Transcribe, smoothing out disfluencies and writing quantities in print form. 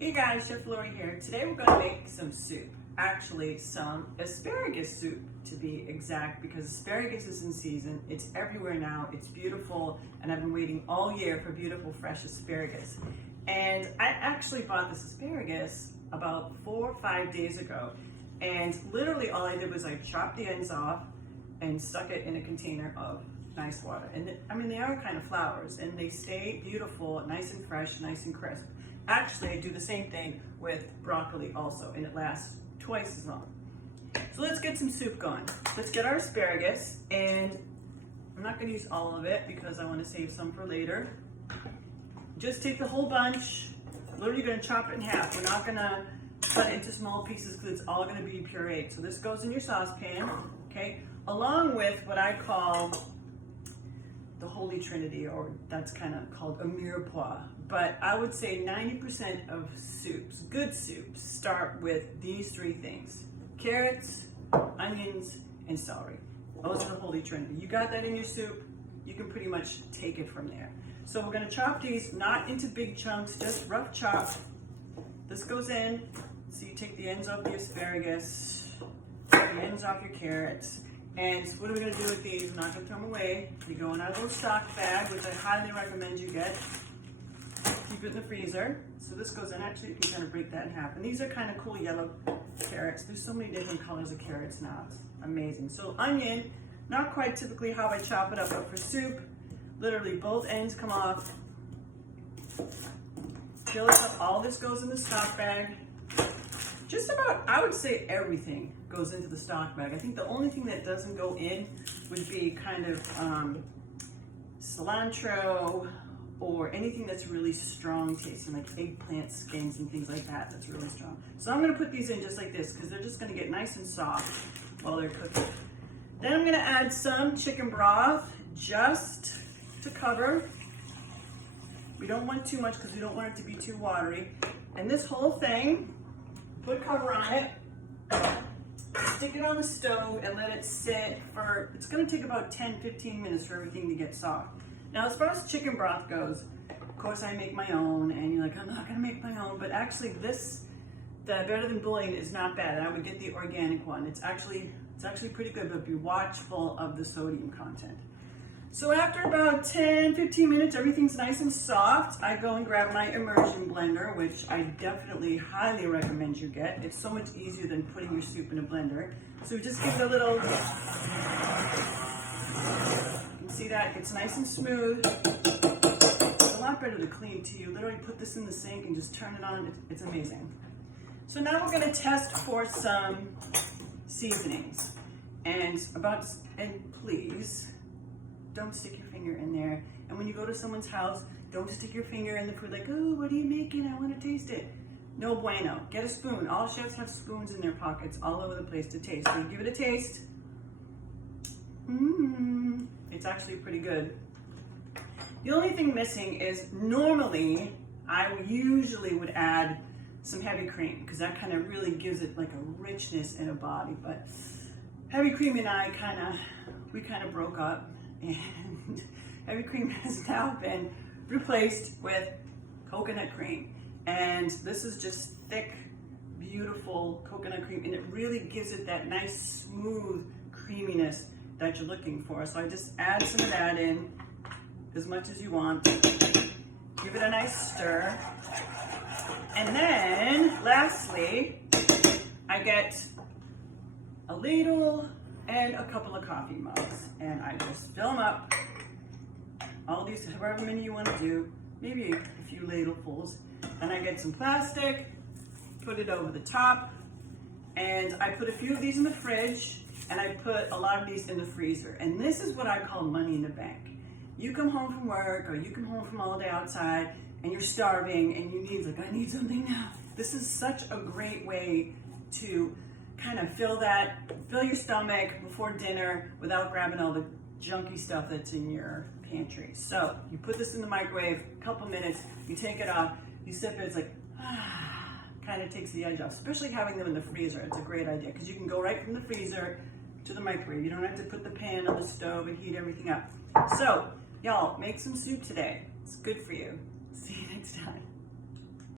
Hey guys, Chef Lori here. Today we're going to make some soup. Actually, some asparagus soup to be exact, because asparagus is in season. It's everywhere now. It's beautiful, and I've been waiting all year for beautiful fresh asparagus. And I actually bought this asparagus about 4 or 5 days ago. And literally all I did was I chopped the ends off and stuck it in a container of nice water. And I mean, they are kind of flowers and they stay beautiful, nice and fresh, nice and crisp. Actually, I do the same thing with broccoli also, and it lasts twice as long. So let's get some soup going. Let's get our asparagus, and I'm not gonna use all of it because I wanna save some for later. Just take the whole bunch. Literally gonna chop it in half. We're not gonna cut it into small pieces because it's all gonna be pureed. So this goes in your saucepan, okay? Along with what I call the Holy Trinity, or that's kind of called a mirepoix. But I would say 90% of soups, good soups, start with these 3 things: carrots, onions, and celery. Those are the Holy Trinity. You got that in your soup, you can pretty much take it from there. So we're gonna chop these, not into big chunks, just rough chop. This goes in, so you take the ends off the asparagus, the ends off your carrots. And what are we gonna do with these? We're not gonna throw them away. You go in our little stock bag, which I highly recommend you get. Keep it in the freezer. So this goes in. Actually, you can kind of break that in half. And these are kind of cool yellow carrots. There's so many different colors of carrots now. It's amazing. So onion, not quite typically how I chop it up, but for soup, literally both ends come off. Fill it up. All this goes in the stock bag. Just about, I would say everything goes into the stock bag. I think the only thing that doesn't go in would be kind of cilantro, or anything that's really strong tasting, like eggplant skins and things like that, that's really strong. So I'm gonna put these in just like this because they're just gonna get nice and soft while they're cooking. Then I'm gonna add some chicken broth just to cover. We don't want too much because we don't want it to be too watery. And this whole thing, put a cover on it, stick it on the stove and let it sit for, it's gonna take about 10-15 minutes for everything to get soft. Now, as far as chicken broth goes, of course I make my own, and you're like, I'm not gonna make my own, but actually this, the Better Than Bouillon is not bad, and I would get the organic one. It's actually pretty good, but be watchful of the sodium content. So after about 10-15 minutes, everything's nice and soft, I go and grab my immersion blender, which I definitely highly recommend you get. It's so much easier than putting your soup in a blender. So just give it a little, see that? It's nice and smooth. It's a lot better to clean too. You literally put this in the sink and just turn it on. It's amazing. So now we're gonna test for some seasonings. And please, don't stick your finger in there. And when you go to someone's house, don't stick your finger in the food like, oh, what are you making? I wanna taste it. No bueno. Get a spoon. All chefs have spoons in their pockets all over the place to taste. So give it a taste. It's actually pretty good. The only thing missing is normally I usually would add some heavy cream because that kind of really gives it like a richness in a body. But heavy cream and I we kind of broke up, and heavy cream has now been replaced with coconut cream. And this is just thick, beautiful coconut cream, and it really gives it that nice, smooth creaminess that you're looking for. So I just add some of that in as much as you want. Give it a nice stir. And then lastly, I get a ladle and a couple of coffee mugs, and I just fill them up. All these, however many you want to do, maybe a few ladlefuls. And I get some plastic, put it over the top, and I put a few of these in the fridge, and I put a lot of these in the freezer. And this is what I call money in the bank. You come home from work, or you come home from all day outside, and you're starving, and you need, I need something now. This is such a great way to kind of fill your stomach before dinner without grabbing all the junky stuff that's in your pantry. So you put this in the microwave, a couple minutes, you take it off, you sip it, it's like, kind of takes the edge off, especially having them in the freezer. It's a great idea because you can go right from the freezer to the microwave. You don't have to put the pan on the stove and heat everything up. So, y'all, make some soup today. It's good for you. See you next time.